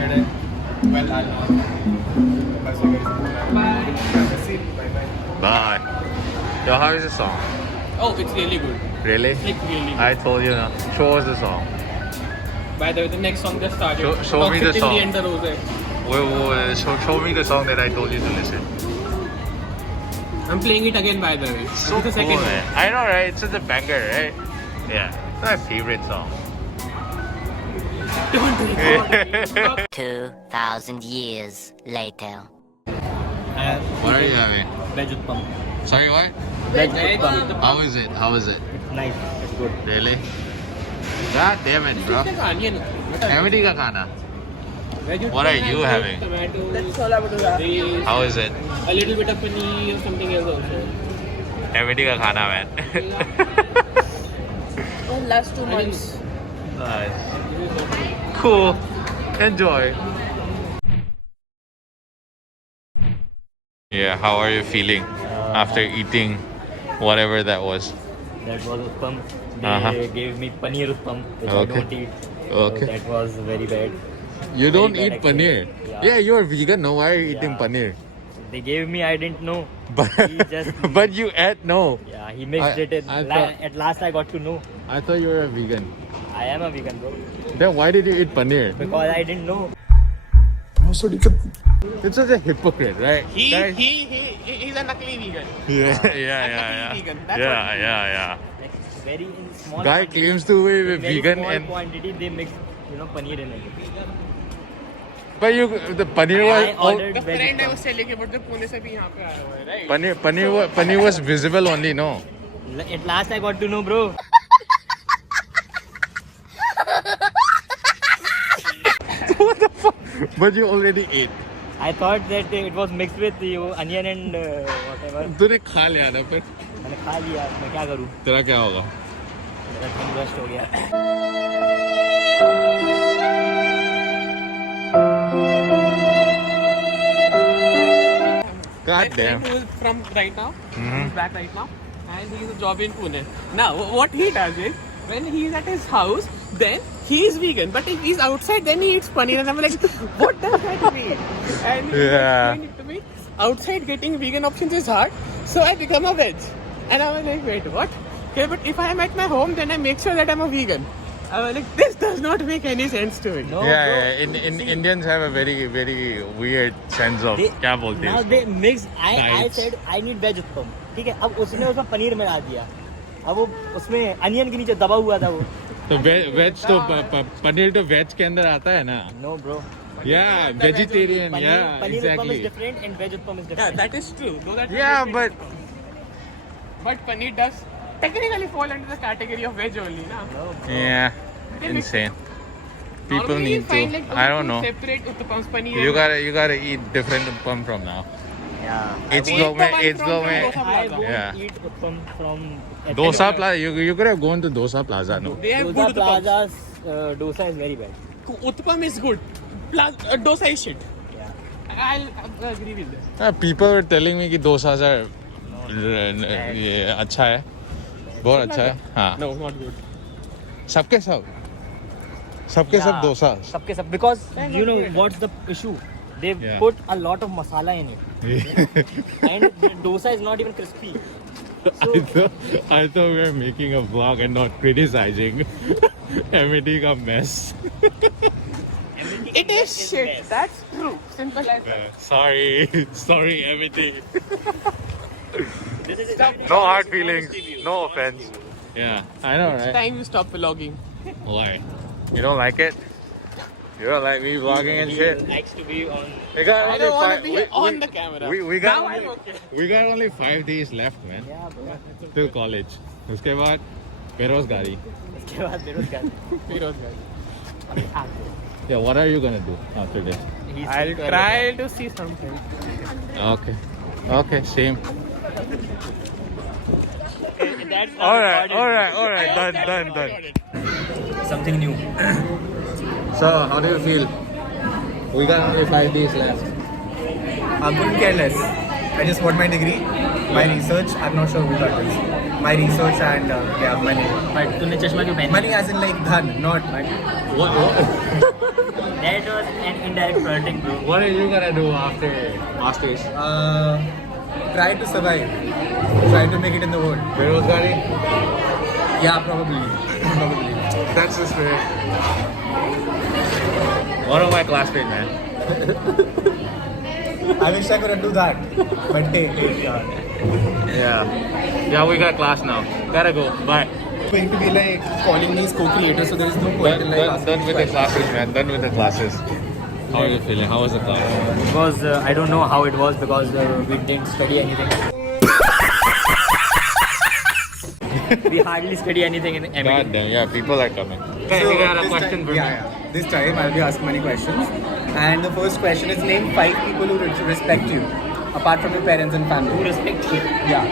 get it. Well, Bye. Yo, how is the song? oh, it's really good. Really? It's like really good. I told you now. Show us the song. By the way, the next song just started. Show me the Till song. the end of Rose. Wait, show me the song that I told you to listen. I'm playing it again, by the way. So it's the cool, second man. I know, right? It's such a banger, right? Yeah. It's my favorite song. one. 2,000 years later. What are you having? Veg utpam. Sorry, what? Veg utpam. How is it? How is it? It's nice. It's good. Really? God damn it, bro. It's like onion. Comedy ka khana. Veg What are utpam you has having? Tomatoes, That's all I would do. rice, How is it? a little bit of paneer or something else also. Comedy ka khana, man. Oh, last 2 months. Nice. Cool. Enjoy. Yeah, how are you feeling after eating whatever that was? That was utpam. They Uh-huh. gave me paneer utpam, which Okay. I don't eat. Okay. So that was very bad. You don't Very bad eat paneer? actually. Yeah, you're vegan. No, why are you eating Yeah. paneer? They gave me, I didn't know. But, He just- but you ate no. Yeah, he mixed I- it in. I thought- At last I got to know. I thought you were a vegan. I am a vegan, bro. Then why did you eat paneer? Because I didn't know. It's such a hypocrite, right? Guys- He's a nakli vegan. Yeah. vegan, that's Yeah. Like, very in small Guy quantity. claims to be In very vegan small and quantity they mix, paneer in it. but the paneer I was ordered The veg friend I utpam. was telling you about the Pune se bhi yahan pe aaya hua hai, right? paneer was visible only, no? At last I got to know, bro. But you already ate. I thought that it was mixed with onion and whatever. तूने खा लिया ना फिर मैंने खा लिया, मैं क्या करूँ? तेरा क्या होगा? मेरा tongue burst हो गया. God My damn. friend who is from right now, Mhm. he's back right now, and he's a job in Pune. Now, what he does is, when he's at his house, then he's vegan. But if he's outside, then he eats paneer. And I'm like, what does that mean? And he Yeah. explained it to me. Outside getting vegan options is hard, so I become a veg. And I was like, wait, what? Okay, but if I am at my home, then I make sure that I'm a vegan. I was like, this does not make any sense to me. No, Yeah, bro. yeah. Indians have a very, very weird sense of They- क्या बोलते हैं Now इसको? they mix. I Diets. said I need veg utpam. ठीक है, अब उसने उसमें पनीर मिला दिया. अब वो उसमें अनियन के नीचे दबा हुआ था वो. तो वेज तो पनीर तो वेज के अंदर आता है ना? No, bro. Yeah, vegetarian. Paneer, Yeah, paneer utpam is exactly. different and veg utpam is Yeah, different. that is true. Though that Yeah, is but But paneer does technically fall under the category of veg only, na? No, bro. yeah, insane. People Normally need you find, to. like, I don't know. Separate uttapams, paneer. You gotta eat different uttapam from now. Yeah. It's I go won't mein, eat it's the go one mein. from I won't Yeah. eat utpam from Dosa Plaza. You could have gone to Dosa Plaza, no? They have Dosa good uttapams. Plaza's dosa is very bad. Uttapam is good. Dosa is shit. Yeah. I'll agree with this. People were telling me कि dosas are ये अच्छा है, बहुत अच्छा है. हाँ. No, not good. सबके सब Yeah. dosa. सबके सब because you know what's the issue? They Yeah. put a lot of masala in it, and the dosa is not even crispy. So I thought we were making a vlog and not criticizing MD का mess. It is shit. That's true. Simple as that. Sorry MD. Stop. No hard feelings, no offense. Yeah, I know, It's right? time you stop vlogging. Why? You don't like it? You don't like me vlogging and he shit? likes to be on. We got I only don't want to five- be we- on we- the camera. We got Now only, I'm okay. we got only 5 days left, man. Yeah, bro. Till college. उसके बाद बेरोजगारी. इसके बाद बेरोजगार. Beroዝgar. Yeah, what are you gonna do after this? He's I'll still try to see something. Okay, same. That's not Alright, recorded. done. Something new. So, how do you feel? We got only 5 days left. I couldn't care less. I just want my degree, my research. I'm not sure who that is. My research and money. But तूने चश्मा क्यों पहना? Money as in like dhan, not money. What? That was an indirect flirting, bro. What are you gonna do after masters? Try to survive. Try to make it in the world. Berozgari? Yeah, probably. Probably. That's the spirit. One of my classmates, man. I wish I could do that. But hey. Yeah, we got class now. Gotta go. Bye. Going to be like calling me co-creator, so there is no point in like asking Done with the questions. classes, man. Done with the classes. How are you feeling? How was the class? It was, I don't know how it was because we didn't study anything. We hardly study anything in MIT. God damn, yeah, people are coming. Okay, So you got a this question time, for yeah, me? yeah. This time I'll be asking many questions. And the first question is name 5 people who respect you, apart from your parents and family. Who respect you? Yeah.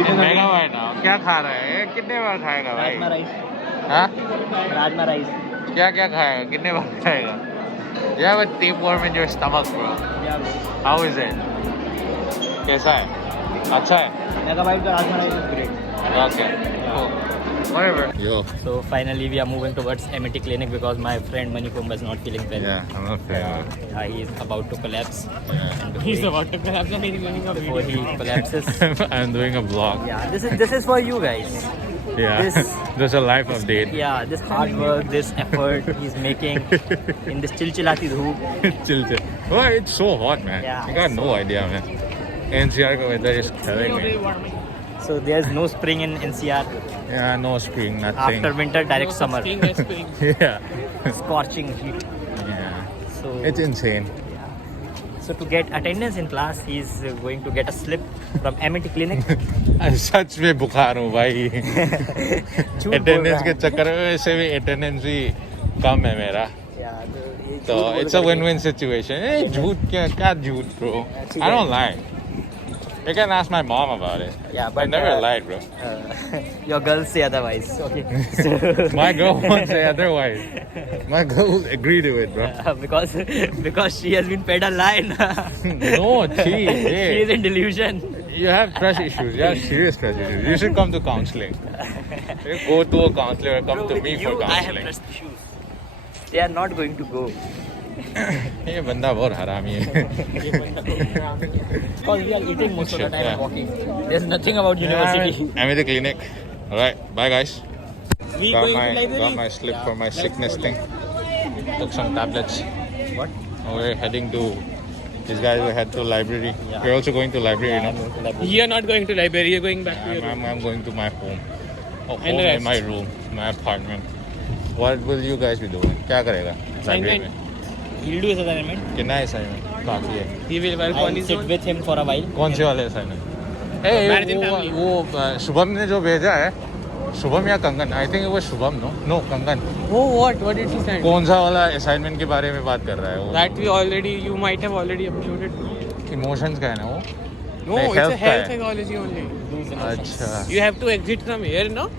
ये महंगा हुआ है ना क्या खा रहा है ये कितने बार खाएगा भाई Rajma rice. हाँ Rajma rice. क्या क्या खाएगा कितने बार खाएगा You have a tapeworm in your stomach, bro. Yeah, bro. How is it? कैसा है अच्छा है Mega Vibe the Rajma rice is great. Okay, cool. Whatever. Yo. So finally we are moving towards MIT clinic because my friend Manikumba is not feeling well. Yeah, I'm not feeling Yeah, he is about to collapse. Yeah. And He's about to collapse and he's running a before video. he collapses. I'm doing a vlog. Yeah, this is for you guys. Yeah. This- There's a life update. Yeah, this hard work, this effort he's making in this chilchilati dhoop. Chill, chill. Oh, it's so hot, man. Yeah, You got it's no idea, man. NCR ka weather is killing me. So there's no spring in NCR. Yeah, no spring, nothing. After winter, direct summer. Yeah. Scorching heat. Yeah. So, It's insane. so to get attendance in class, he's going to get a slip from MIT clinic. सच में बुखार हूँ भाई झूठ बोल attendance रहा के है। चक्कर में वैसे भी अटेंडेंस भी कम है मेरा Yeah, ये तो झूठ बोल इट्स अ रहा है। विन-विन सिचुएशन झूठ क्या झूठ ब्रो ठीक I है। don't lie you can ask my mom about it Yeah, I but never lied bro your girls say otherwise. Okay. my girl won't say otherwise my girl will agree to it bro because she has been fed a lie. no She hey, is in delusion. you have trust issues you have serious trust issues you should come to counseling you go to a counselor or come Bro, to with me you, for I have counseling trust issues. They are not going to go. ये बंदा बहुत हरामी है Because we are eating most of the time Yeah. and walking. There's nothing about university. I'm in the clinic. Alright, bye guys. He Got going to my library? slip for my sickness thing. Took some tablets. What? We're heading to. These guys will head to library. Yeah. We're also going to library, Yeah, you I'm know. going to library. You're not going to library, you're going back to your room. I'm going to my home. Oh, And home rest. in my room, my apartment. What will you guys be doing? क्या करेगा? Library Assignment. में. He'll do his assignment. कितना assignment? काफी है. He will work on I'll his sit own. with him for a while. कौन से वाले assignment? Marriage and वो family. शुभम ने जो भेजा है. शुभम या कंगन? I think it was Shubham, no? No, कंगन. Oh, what did he send? कौन सा वाला असाइनमेंट के बारे में बात कर रहा है वो That you might have already uploaded. Emotions का है ना वो No, Like it's a health health का है। psychology only. अच्छा You have to exit from here, no?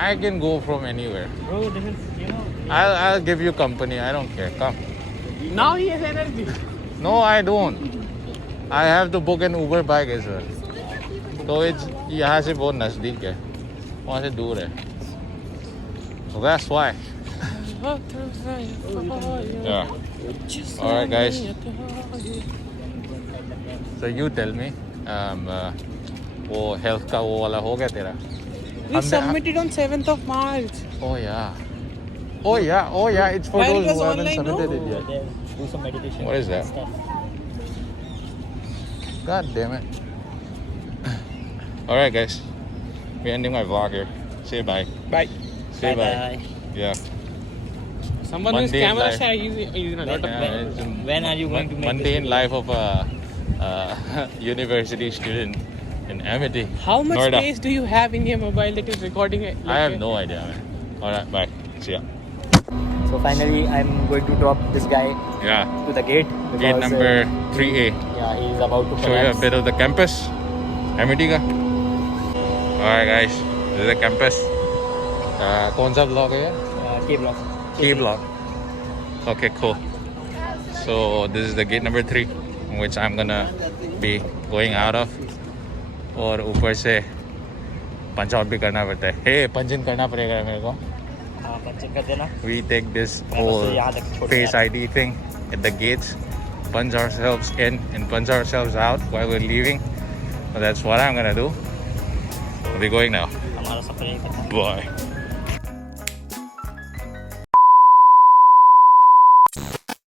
I can go from anywhere Bro, this is, I'll give you company I don't care come Now he has energy. no I don't I have to book an Uber bike as well तो it's यहाँ से बहुत नज़दीक है वहाँ से दूर है so that's why yeah alright guys so you tell me वो health का वो वाला हो गया तेरा We submitted on 7th of March. Oh yeah, it's for While it those was who haven't online, submitted no? it yet. do some meditation. What is that? Stuff. God damn it. Alright guys, we're ending my vlog here. Say bye. Bye. Say bye. Bye. Yeah. Someone who is Mundane camera life. shy, he's not a When are you going to make mundane this life of a university student in Amity. How much Noida. space do you have in your mobile that is recording it? I have no idea, man. Alright, bye. See ya. So finally, I'm going to drop this guy Yeah. to the gate. Gate because, number 3A. yeah, he's about to Show you a collapse. bit of the campus. Amity ka. Alright guys, this is the campus. कौन सा vlog है ये? K block. K block. Okay, cool. So this is the gate number 3, which I'm gonna be going out of. और ऊपर से punch out भी करना पड़ता है. हे पंच इन करना पड़ेगा मेरे को. हाँ पर चेक कर देना. We take this मैं बस whole यहाँ तक छोड़ face दिया. ID thing at the gates, punch ourselves in and punch ourselves out while we're leaving. So that's what I'm gonna do. I'll be going now. हमारा सफर यही खत्म. Bye.